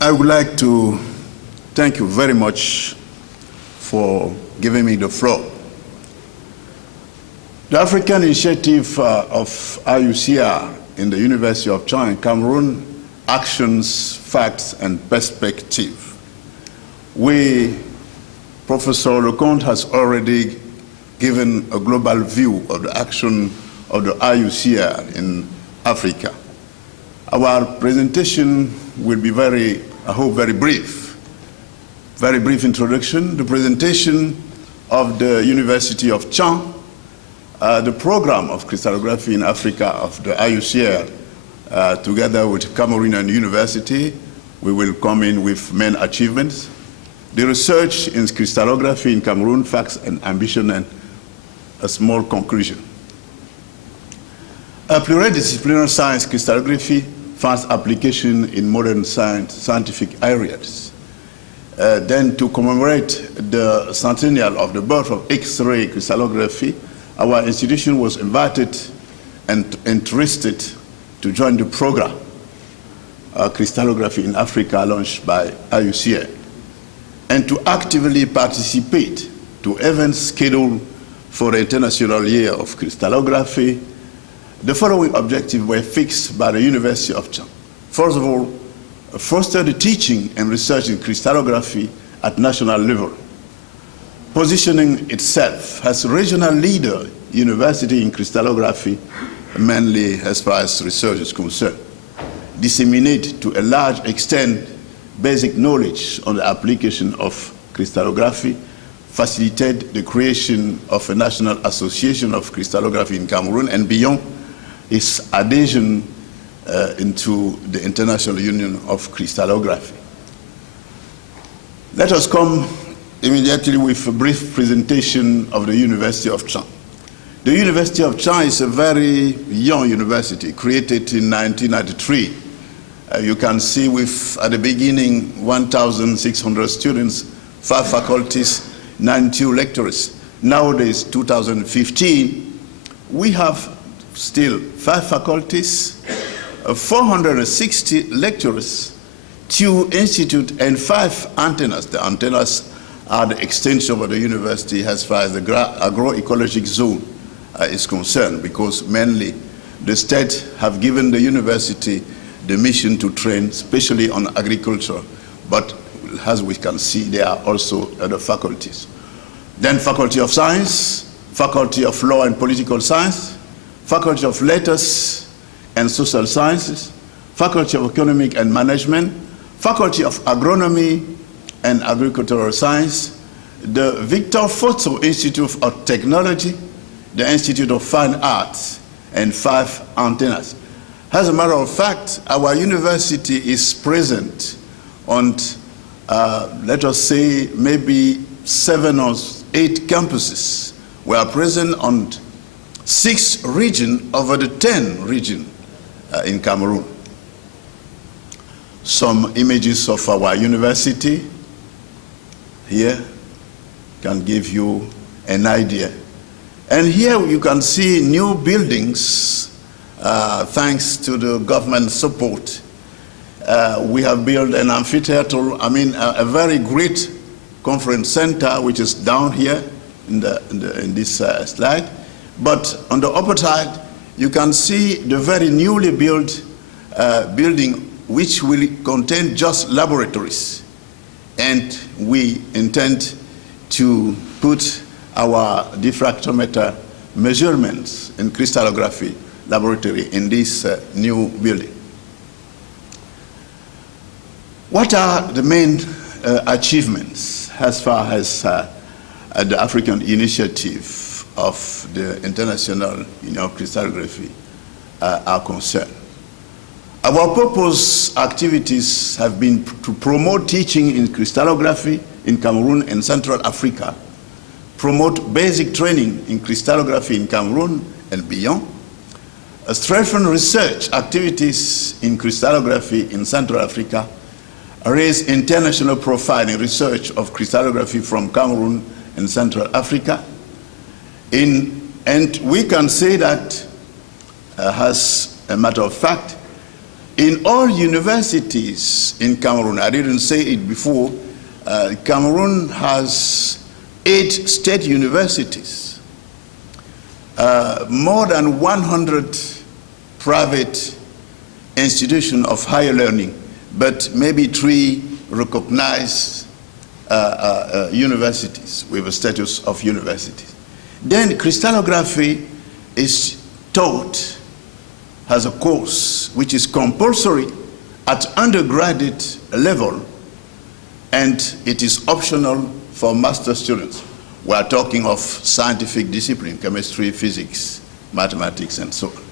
I would like to thank you very much for giving me the floor. The African initiative of IUCR in the University of Dschang, Cameroon, Actions, Facts, and Perspective. Professor Leconte has already given a global view of the action of the IUCR in Africa. Our presentation will be I hope, very brief. Very brief introduction, the presentation of the University of Dschang, the program of crystallography in Africa of the IUCR, together with Cameroon University. We will come in with main achievements. The research in crystallography in Cameroon, facts and ambition, and a small conclusion. A pluridisciplinary science crystallography finds application in modern scientific areas. Then to commemorate the centennial of the birth of X-ray crystallography, our institution was invited and interested to join the program, Crystallography in Africa, launched by IUCR, and to actively participate to events scheduled for the International Year of Crystallography. The following objectives were fixed by the University of Dschang. First of all, foster the teaching and research in crystallography at national level, positioning itself as a regional leader university in crystallography, mainly as far as research is concerned. Disseminate to a large extent basic knowledge on the application of crystallography, facilitate the creation of a national association of crystallography in Cameroon and beyond, its adhesion into the International Union of Crystallography. Let us come immediately with a brief presentation of the University of Dschang. The University of Dschang is a very young university, created in 1993. You can see at the beginning 1,600 students, 5 faculties, 92 lecturers. Nowadays, 2015, we have still 5 faculties, 460 lecturers, 2 institutes, and 5 antennas. The antennas are the extension of the university as far as the agroecologic zone is concerned, because mainly the state have given the university the mission to train, especially on agriculture, but as we can see, there are also other faculties. Then Faculty of Science, Faculty of Law and Political Science, Faculty of Letters and Social Sciences, Faculty of Economic and Management, Faculty of Agronomy and Agricultural Science, the Victor Foto Institute of Technology, the Institute of Fine Arts, and 5 antennas. As a matter of fact, our university is present on, let us say, maybe 7 or 8 campuses. We are present on 6 regions over the 10 regions in Cameroon. Some images of our university here can give you an idea. And here you can see new buildings thanks to the government support. We have built an amphitheater, a very great conference center, which is down here in this slide. But on the upper side, you can see the very newly built building, which will contain just laboratories. And we intend to put our diffractometer measurements in crystallography laboratory in this new building. What are the main achievements as far as the African initiative of the International Union of Crystallography are concerned? Our purpose activities have been to promote teaching in crystallography in Cameroon and Central Africa, promote basic training in crystallography in Cameroon and beyond, strengthen research activities in crystallography in Central Africa, raise international profile in research of crystallography from Cameroon and Central Africa. And we can say that, as a matter of fact, In all universities in Cameroon, I didn't say it before, Cameroon has 8 state universities, more than 100 private institutions of higher learning, but maybe 3 recognized universities with a status of universities. Then crystallography is taught as a course which is compulsory at undergraduate level, and it is optional for master students. We are talking of scientific discipline, chemistry, physics, mathematics, and so on.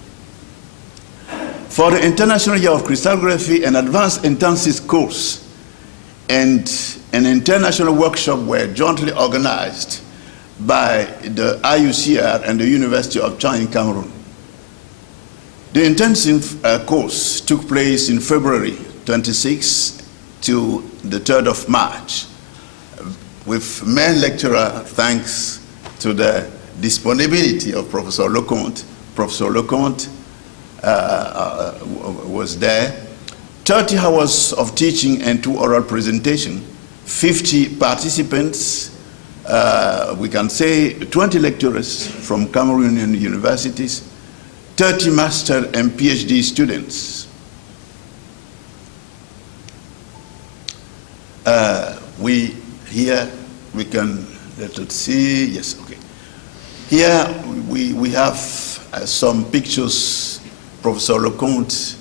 For the International Year of Crystallography, an advanced intensive course and an international workshop were jointly organized by the IUCR and the University of Dschang in Cameroon. The intensive course took place in February 26 to the 3rd of March, with main lecturer, thanks to the disponibility of Professor Leconte. Professor Leconte was there. 30 hours of teaching and 2 oral presentations, 50 participants, we can say 20 lecturers from Cameroonian universities, 30 master and PhD students. Here we can, let's see, yes, okay. Here we have some pictures, Professor Leconte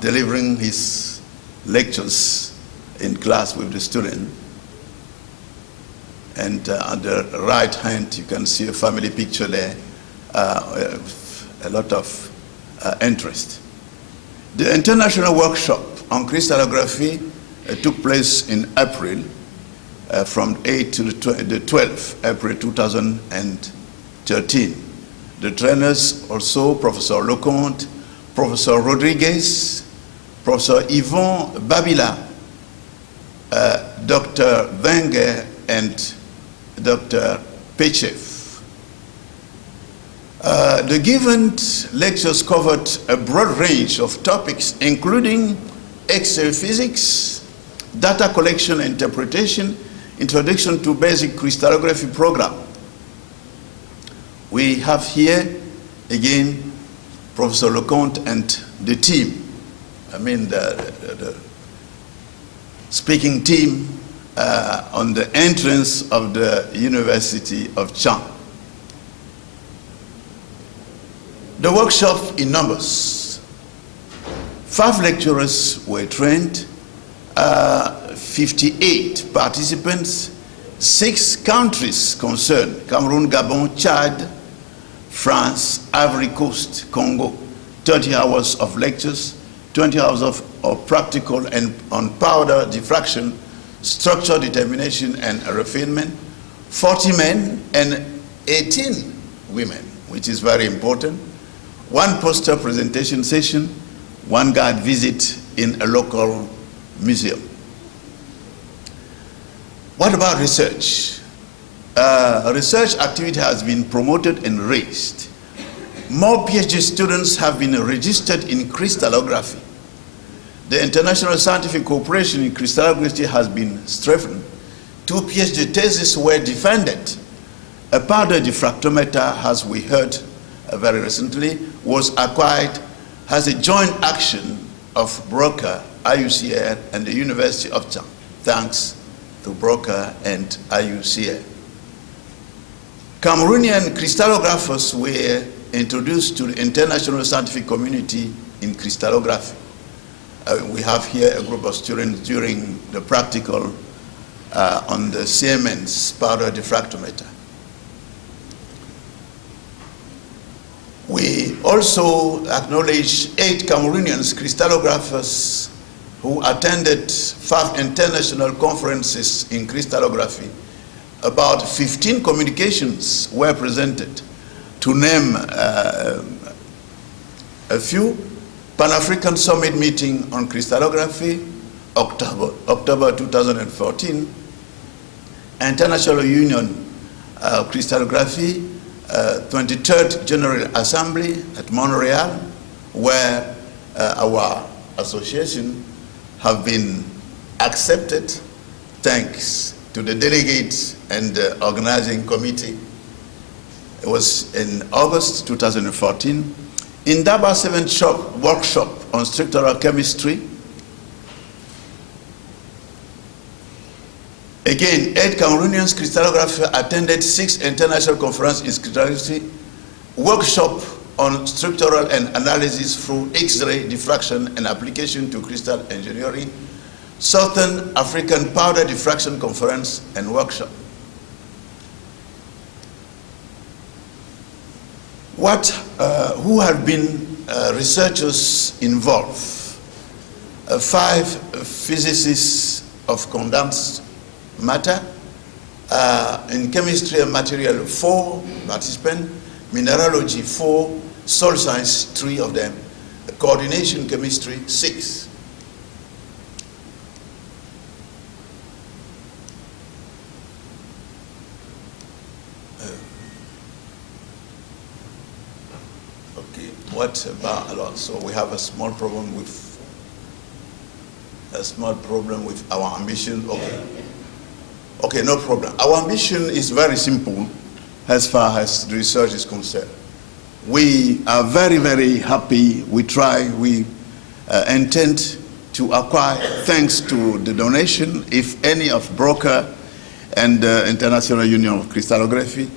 delivering his lectures in class with the student. And on the right hand, you can see a family picture there, a lot of interest. The international workshop on crystallography took place in April, from 8 to the 12th, April 2013. The trainers also, Professor Leconte, Professor Rodriguez, Professor Yvon Babila, Dr. Wenger, and Dr. Pechev. The given lectures covered a broad range of topics, including X-ray physics, data collection and interpretation, introduction to basic crystallography program. We have here, again, Professor Leconte and the team. I mean, the speaking team on the entrance of the University of Dschang. The workshop in numbers. 5 lecturers were trained, 58 participants, 6 countries concerned: Cameroon, Gabon, Chad, France, Ivory Coast, Congo. 30 hours of lectures, 20 hours of practical and on powder diffraction, structure determination and refinement. 40 men and 18 women, which is very important. 1 poster presentation session, 1 guide visit in a local museum. What about research? Research activity has been promoted and raised. More PhD students have been registered in crystallography. The international scientific cooperation in crystallography has been strengthened. 2 PhD theses were defended. A powder diffractometer, as we heard very recently, was acquired as a joint action of Broca, IUCR, and the University of Dschang, thanks to Broca and IUCR. Cameroonian crystallographers were introduced to the international scientific community in crystallography. We have here a group of students during the practical on the Siemens powder diffractometer. We also acknowledge 8 Cameroonian crystallographers who attended 5 international conferences in crystallography. About 15 communications were presented. To name a few: Pan-African Summit Meeting on Crystallography, October 2014, International Union of Crystallography, 23rd General Assembly at Montreal, where our Association have been accepted thanks to the delegates and the organizing committee. It was in August 2014. In Daba 7 workshop on structural chemistry, again, 8 Cameroonians crystallographers attended 6 international conferences in crystallography, workshop on structural and analysis through X-ray diffraction and application to crystal engineering, Southern African Powder Diffraction Conference and workshop. Who have been researchers involved? 5 physicists of condensed matter, in chemistry and material 4 participants, mineralogy 4, soil science 3 of them, coordination chemistry 6. Okay, what about a lot? So we have a small problem with our ambition. Okay, no problem. Our ambition is very simple as far as the research is concerned. We are very, very happy. We intend to acquire, thanks to the donation, if any, of broker and the International Union of Crystallography,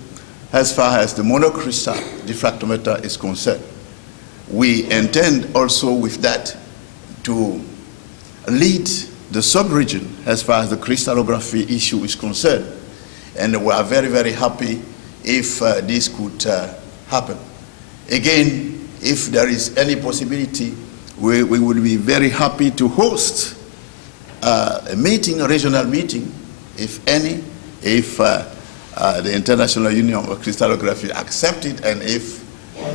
as far as the monocrystal diffractometer is concerned. We intend also with that to lead the sub-region as far as the crystallography issue is concerned. And we are very, very happy if this could happen. Again, if there is any possibility, we will be very happy to host a meeting, a regional meeting, if any, if the International Union of Crystallography accepts it and if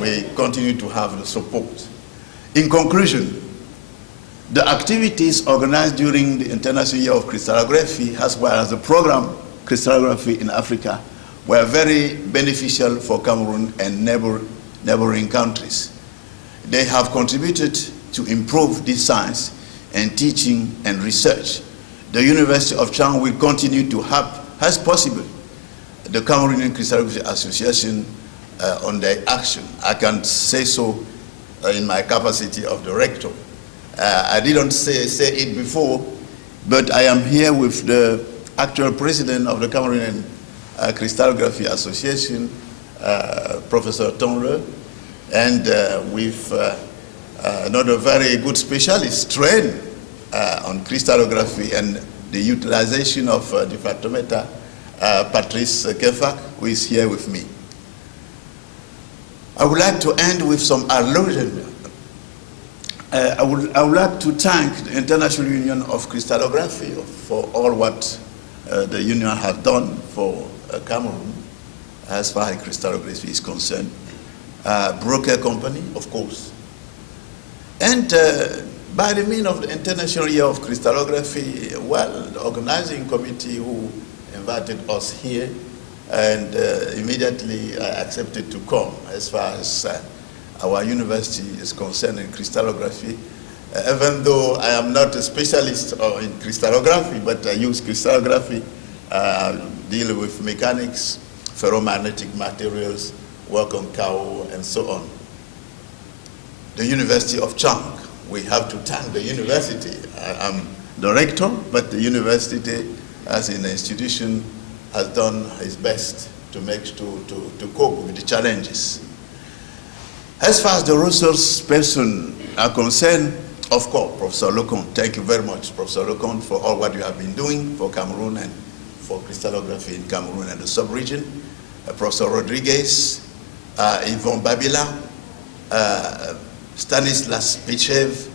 we continue to have the support. In conclusion, the activities organized during the International Year of Crystallography, as well as the program Crystallography in Africa, were very beneficial for Cameroon and neighboring countries. They have contributed to improve this science and teaching and research. The University of Dschang will continue to help, as possible, the Cameroonian Crystallography Association on their action. I can say so in my capacity of the rector. I didn't say it before, but I am here with the actual president of the Cameroonian Crystallography Association, Professor Tonle, and with another very good specialist trained on crystallography and the utilization of diffractometer, Patrice Kefak, who is here with me. I would like to end with some allusion. I would like to thank the International Union of Crystallography for all what the union has done for Cameroon as far as crystallography is concerned. Broker company, of course. And by the means of the International Year of Crystallography, well, the organizing committee who invited us here and immediately accepted to come as far as our university is concerned in crystallography. Even though I am not a specialist in crystallography, but I use crystallography, deal with mechanics, ferromagnetic materials, work on cow, and so on. The University of Dschang, we have to thank the university. I'm the rector, but the university, as an institution, has done its best to cope with the challenges. As far as the resource person are concerned, of course, Professor Lecomte, thank you very much, Professor Lecomte, for all what you have been doing for Cameroon and for crystallography in Cameroon and the sub-region. Professor Rodriguez, Yvon Babila, Stanislas Pichev,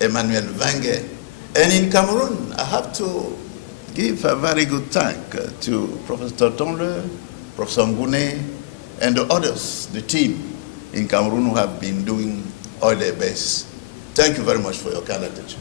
Emmanuel Wenger. And in Cameroon, I have to give a very good thank to Professor Tonle, Professor Ngune, and the others, the team in Cameroon who have been doing all their best. Thank you very much for your kind attention.